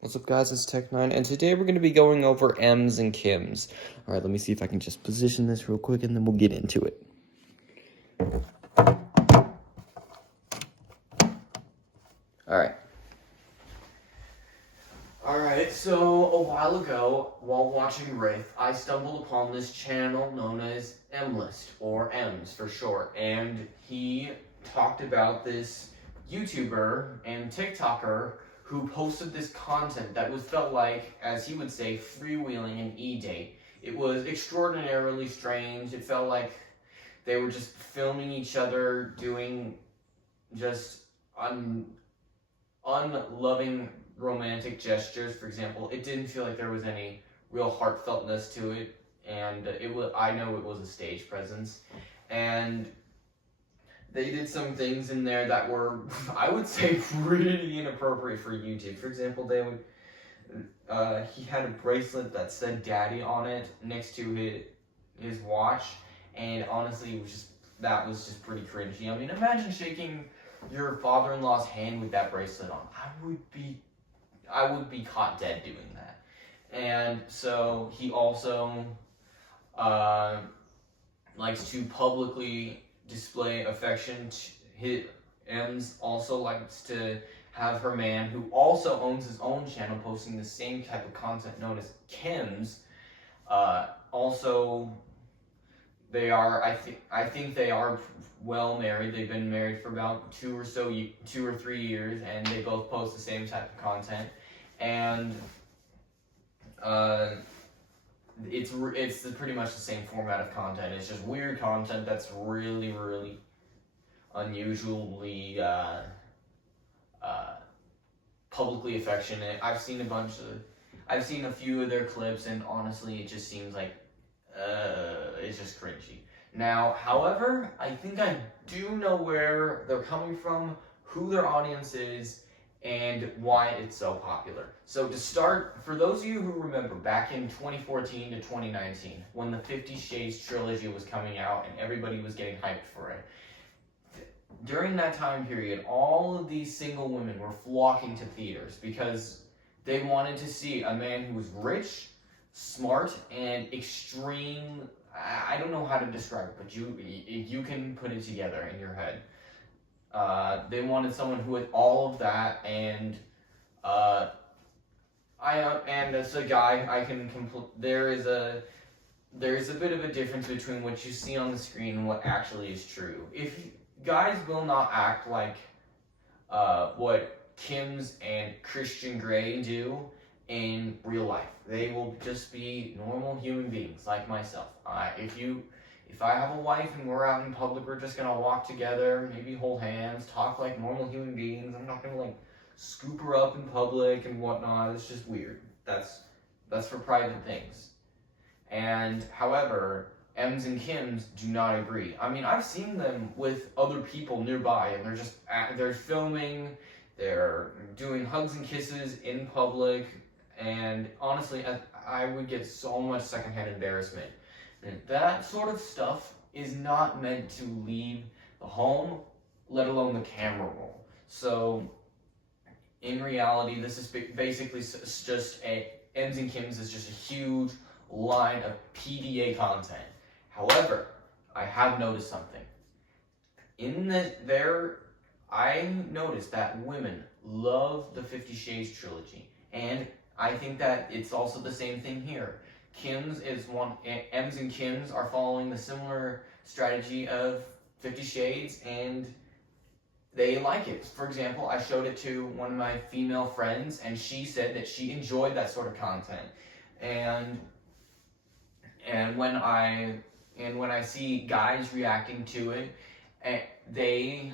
What's up, guys? It's Tech9, and today we're going to be going over Ems and Kims. Alright, let me see if I can just position this real quick, and then we'll get into it. Alright, so a while ago, while watching Riff, I stumbled upon this channel known as Emlist, or Ems for short, and he talked about this YouTuber and TikToker who posted this content that felt like, as he would say, freewheeling an e-date. It was extraordinarily strange. It felt like they were just filming each other doing just unloving romantic gestures. For example, it didn't feel like there was any real heartfeltness to it, and I know it was a stage presence, and they did some things in there that were, I would say, pretty inappropriate for YouTube. For example, he had a bracelet that said "Daddy" on it next to his watch, and honestly, that was just pretty cringy. I mean, imagine shaking your father-in-law's hand with that bracelet on. I would be caught dead doing that. And so he also likes to publicly display affection. Ems also likes to have her man, who also owns his own channel, posting the same type of content known as Kims. Also, I think they are well married. They've been married for about 2 or 3 years, and they both post the same type of content. And it's pretty much the same format of content. It's just weird content that's really, really unusually publicly affectionate. I've seen a few of their clips, and honestly, it just seems like it's just cringy. Now, however, I think I do know where they're coming from, who their audience is, and why it's so popular. So to start, for those of you who remember back in 2014 to 2019, when the 50 Shades trilogy was coming out and everybody was getting hyped for it, during that time period, all of these single women were flocking to theaters because they wanted to see a man who was rich, smart, and extreme. I don't know how to describe it, but you can put it together in your head. They wanted someone who had all of that, and as a guy, I can there is a bit of a difference between what you see on the screen and what actually is true. Guys will not act like what Kim's and Christian Grey do in real life. They will just be normal human beings like myself. If I have a wife and we're out in public, we're just gonna walk together, maybe hold hands, talk like normal human beings. I'm not gonna scoop her up in public and whatnot. It's just weird. That's for private things. And however, Ems and Kims do not agree. I mean, I've seen them with other people nearby, and they're filming, they're doing hugs and kisses in public, and honestly, I would get so much secondhand embarrassment. And that sort of stuff is not meant to leave the home, let alone the camera roll. So, in reality, this is basically just Ems and Kims is just a huge line of PDA content. However, I have noticed something. I noticed that women love the 50 Shades trilogy, and I think that it's also the same thing here. Ems and Kims are following the similar strategy of 50 Shades, and they like it. For example, I showed it to one of my female friends, and she said that she enjoyed that sort of content. And when I see guys reacting to it, they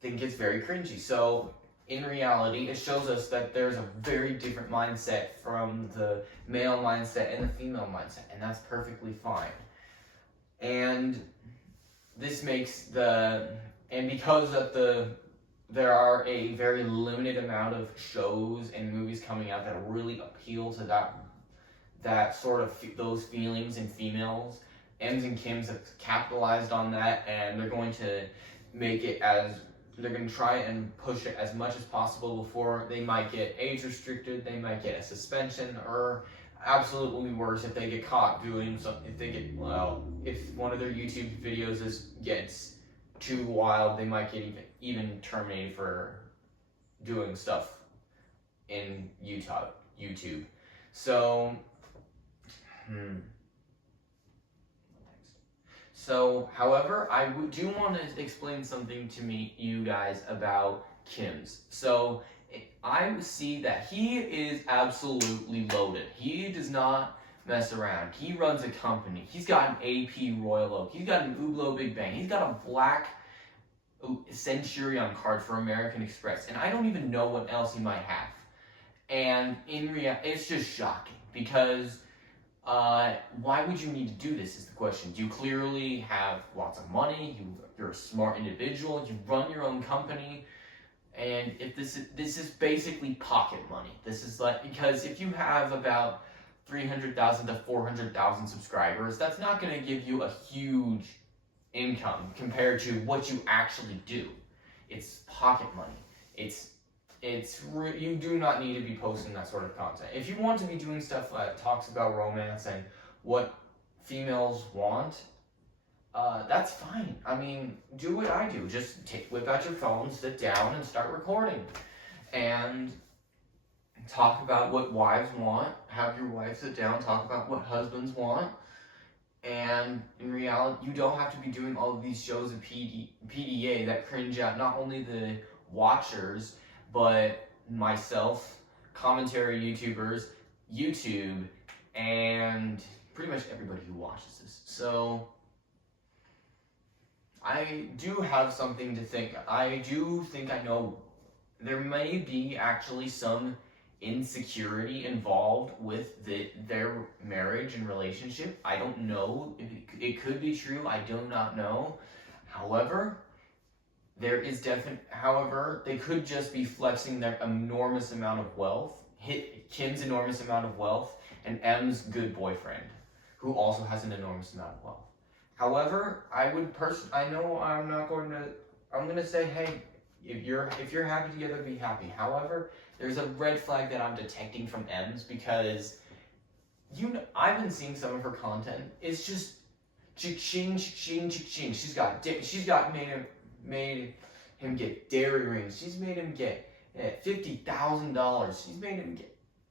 think it's very cringy. So in reality, it shows us that there's a very different mindset from the male mindset and the female mindset, and that's perfectly fine. And this makes because there are a very limited amount of shows and movies coming out that really appeal to that sort of those feelings in females. Ems and Kims have capitalized on that, and they're going to make it as they're going to try and push it as much as possible before they might get age restricted, they might get a suspension, or absolutely worse, if they get caught doing something, if one of their YouTube videos gets too wild, they might get even terminated for doing stuff in YouTube. So, So, however, I do want to explain something to you guys about Kims. So, I see that he is absolutely loaded. He does not mess around. He runs a company. He's got an AP Royal Oak. He's got an Hublot Big Bang. He's got a black Centurion card for American Express. And I don't even know what else he might have. And in reality, it's just shocking because why would you need to do this is the question. Do you clearly have lots of money? You're a smart individual. You run your own company. And if this is basically pocket money. This is like, because if you have about 300,000 to 400,000 subscribers, that's not going to give you a huge income compared to what you actually do. It's pocket money. You do not need to be posting that sort of content. If you want to be doing stuff that talks about romance and what females want, that's fine. I mean, do what I do. Just whip out your phone, sit down, and start recording. And talk about what wives want. Have your wife sit down, talk about what husbands want. And in reality, you don't have to be doing all of these shows of PDA that cringe at not only the watchers, but myself, commentary YouTubers, YouTube, and pretty much everybody who watches this. So, I do have something to think. I do think I know there may be actually some insecurity involved with their marriage and relationship. I don't know. It could be true. I do not know. However, they could just be flexing their enormous amount of wealth, Kim's enormous amount of wealth, and M's good boyfriend, who also has an enormous amount of wealth. However, I'm gonna say, hey, if you're happy together, be happy. However, there's a red flag that I'm detecting from Ems because I've been seeing some of her content. It's just cha-ching. She's made him get dairy rings. She's made him get $50,000. She's made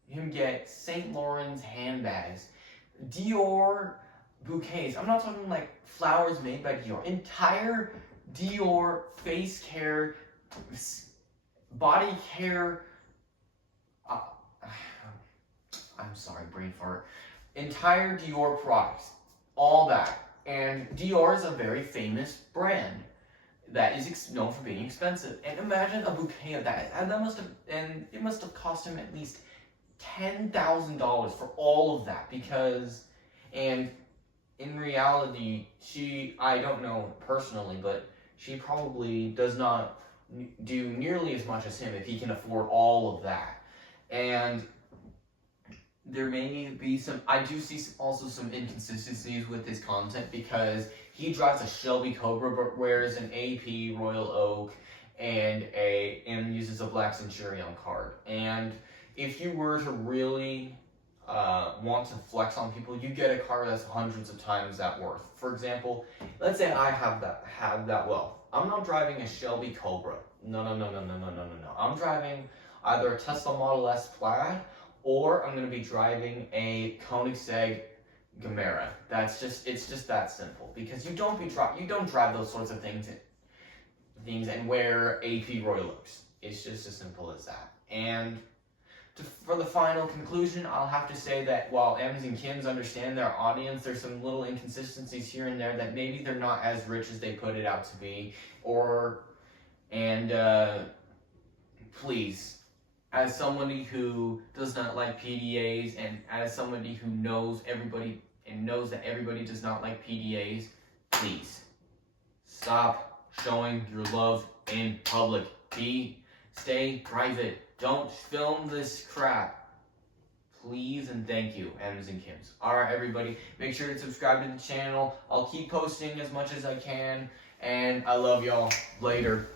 him get St. Laurent's handbags, Dior bouquets. I'm not talking like flowers made by Dior. Entire Dior face care, body care. I'm sorry, brain fart. Entire Dior products, all that. And Dior is a very famous brand that is known for being expensive. And imagine a bouquet of that. And it must have cost him at least $10,000 for all of that and in reality, I don't know personally, but she probably does not do nearly as much as him if he can afford all of that. And there may be I do see also some inconsistencies with his content because he drives a Shelby Cobra but wears an AP Royal Oak and uses a black Centurion card. And if you were to really want to flex on people, you get a car that's hundreds of times that worth. For example, let's say I have that wealth. I'm not driving a Shelby Cobra. No. I'm driving either a Tesla Model S Plaid or I'm going to be driving a Koenigsegg Gamera. It's just that simple because you don't drive those sorts of things and wear AP Royal Oaks. It's just as simple as that. And for the final conclusion, I'll have to say that while Ems and Kims understand their audience, there's some little inconsistencies here and there that maybe they're not as rich as they put it out to be, please, as somebody who does not like PDAs and as somebody who knows everybody and knows that everybody does not like PDAs, please stop showing your love in public. Stay private. Don't film this crap. Please and thank you, Ems and Kims. Alright, everybody, make sure to subscribe to the channel. I'll keep posting as much as I can, and I love y'all. Later.